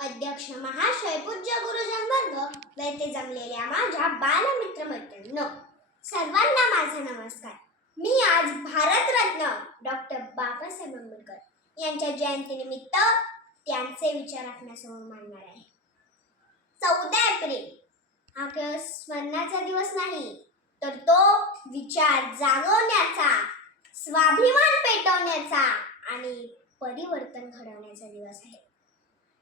अध्यक्ष महाशय, पूज्य गुरुजन वर्ग, व येथे जमलेल्या माझ्या बालमित्र मैत्रिणींनो, सर्वांना माझा नमस्कार. मी आज भारतरत्न डॉक्टर बाबासाहेब आंबेडकर यांच्या जयंतीनिमित्त त्यांचे विचार आपल्यासमोर मांडणार आहे. 14 एप्रिल हा केवळ स्मरणाचा दिवस नाही, तर तो विचार जागवण्याचा, स्वाभिमान पेटवण्याचा आणि परिवर्तन घडवण्याचा दिवस आहे.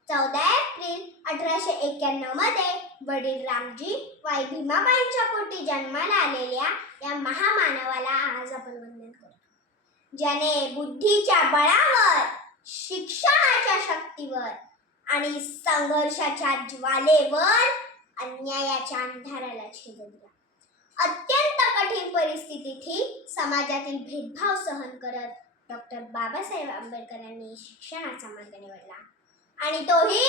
14 एप्रिल 1891 मध्ये वडील रामजी वाई भीमाबाईंच्या पोटी जन्माला आलेल्या या महामानवाला आज आपण वंदन करतो, ज्याने बुद्धीच्या बळावर, शिक्षणाच्या शक्तीवर आणि संघर्षाच्या ज्वालेवर अन्यायाच्या अंधाराला छेद दिला. अत्यंत कठीण परिस्थितीतही समाजातील भेदभाव सहन करत डॉक्टर बाबासाहेब आंबेडकरांनी शिक्षणाचा मार्ग निवडला आणि तोही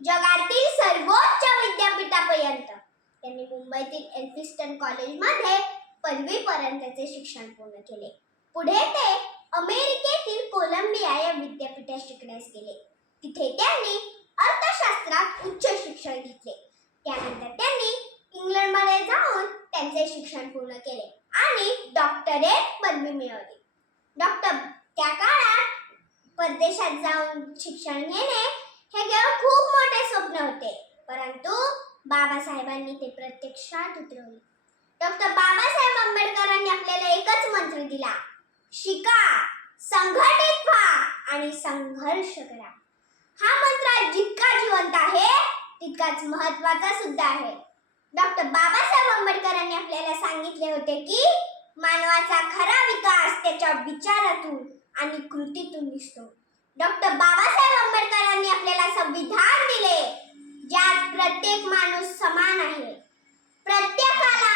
जगातील सर्वोच्च विद्यापीठापर्यंत. त्यांनी मुंबईतील एल्फिन्स्टन कॉलेजमध्ये पदवीपर्यंतचे शिक्षण पूर्ण केले. पुढे ते अमेरिकेतील कोलंबिया या विद्यापीठात शिकण्यास गेले. तिथे त्यांनी अर्थशास्त्रात उच्च शिक्षण घेतले. त्यानंतर त्यांनी इंग्लंडमध्ये जाऊन त्यांचे शिक्षण पूर्ण केले आणि डॉक्टरेट पदवी मिळवली. त्या काळात परदेशात जाऊन शिक्षण घेणे हे केवळ खूप मोठे स्वप्न होते, परंतु बाबासाहेबांनी ते प्रत्यक्षात उतरवले. डॉक्टर बाबासाहेब आंबेडकरांनी आपल्याला एकच मंत्र दिला: शिका, संघटित व्हा आणि संघर्ष करा. हा मंत्र जितका जिवंत आहे तितकाच महत्त्वाचा सुद्धा आहे. डॉक्टर बाबासाहेब आंबेडकरांनी आपल्याला सांगितले होते की मानवाचा खरा विकास त्याच्या विचारातून आणि कृतीतून दिसतो. डॉक्टर बाबासाहेब आंबेडकरांनी आपल्याला संविधान दिले, ज्यात प्रत्येक माणूस समान आहे, प्रत्येकाला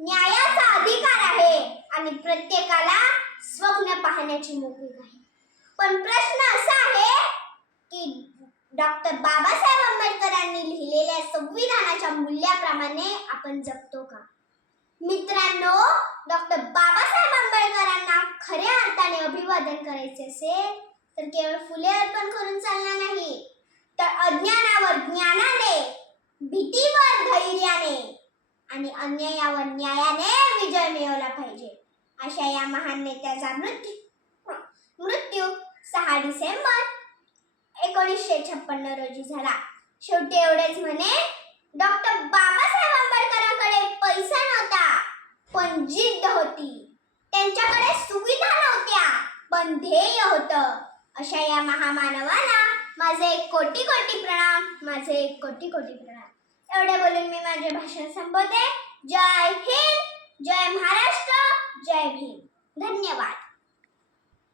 न्यायाचा अधिकार आहे आणि प्रत्येकाला स्वप्न पाहण्याची मोकळीक आहे. पण प्रश्न असा आहे की डॉक्टर बाबासाहेब आंबेडकरांनी लिहिलेल्या संविधानाच्या मूल्याप्रमाणे आपण जगतो का? मित्रांनो, डॉक्टर बाबासाहेब आंबेडकरांना खऱ्या अर्थाने अभिवादन करायचे असेल तर केवळ फुले अर्पण करून चालणार नाही, तर अज्ञानावर ज्ञानाने, भीतीवर धैर्याने आणि अन्यायावर न्यायाने विजय मिळवला पाहिजे. अशा या महान नेत्याचा मृत्यू 6 डिसेंबर 1956 रोजी झाला. शेवटी एवढेच म्हणे, डॉक्टर बाबासाहेब आंबेडकरांकडे पैसा नव्हता पण जिद्द होती, त्यांच्याकडे सुविधा नव्हत्या पण ध्येय होतं. अशा या महामानवाला माझे कोटी कोटी प्रणाम, माझे कोटी कोटी प्रणाम. एवढे बोलून मी माझे भाषण संपवते. जय हिंद, जय महाराष्ट्र, जय भीम. धन्यवाद.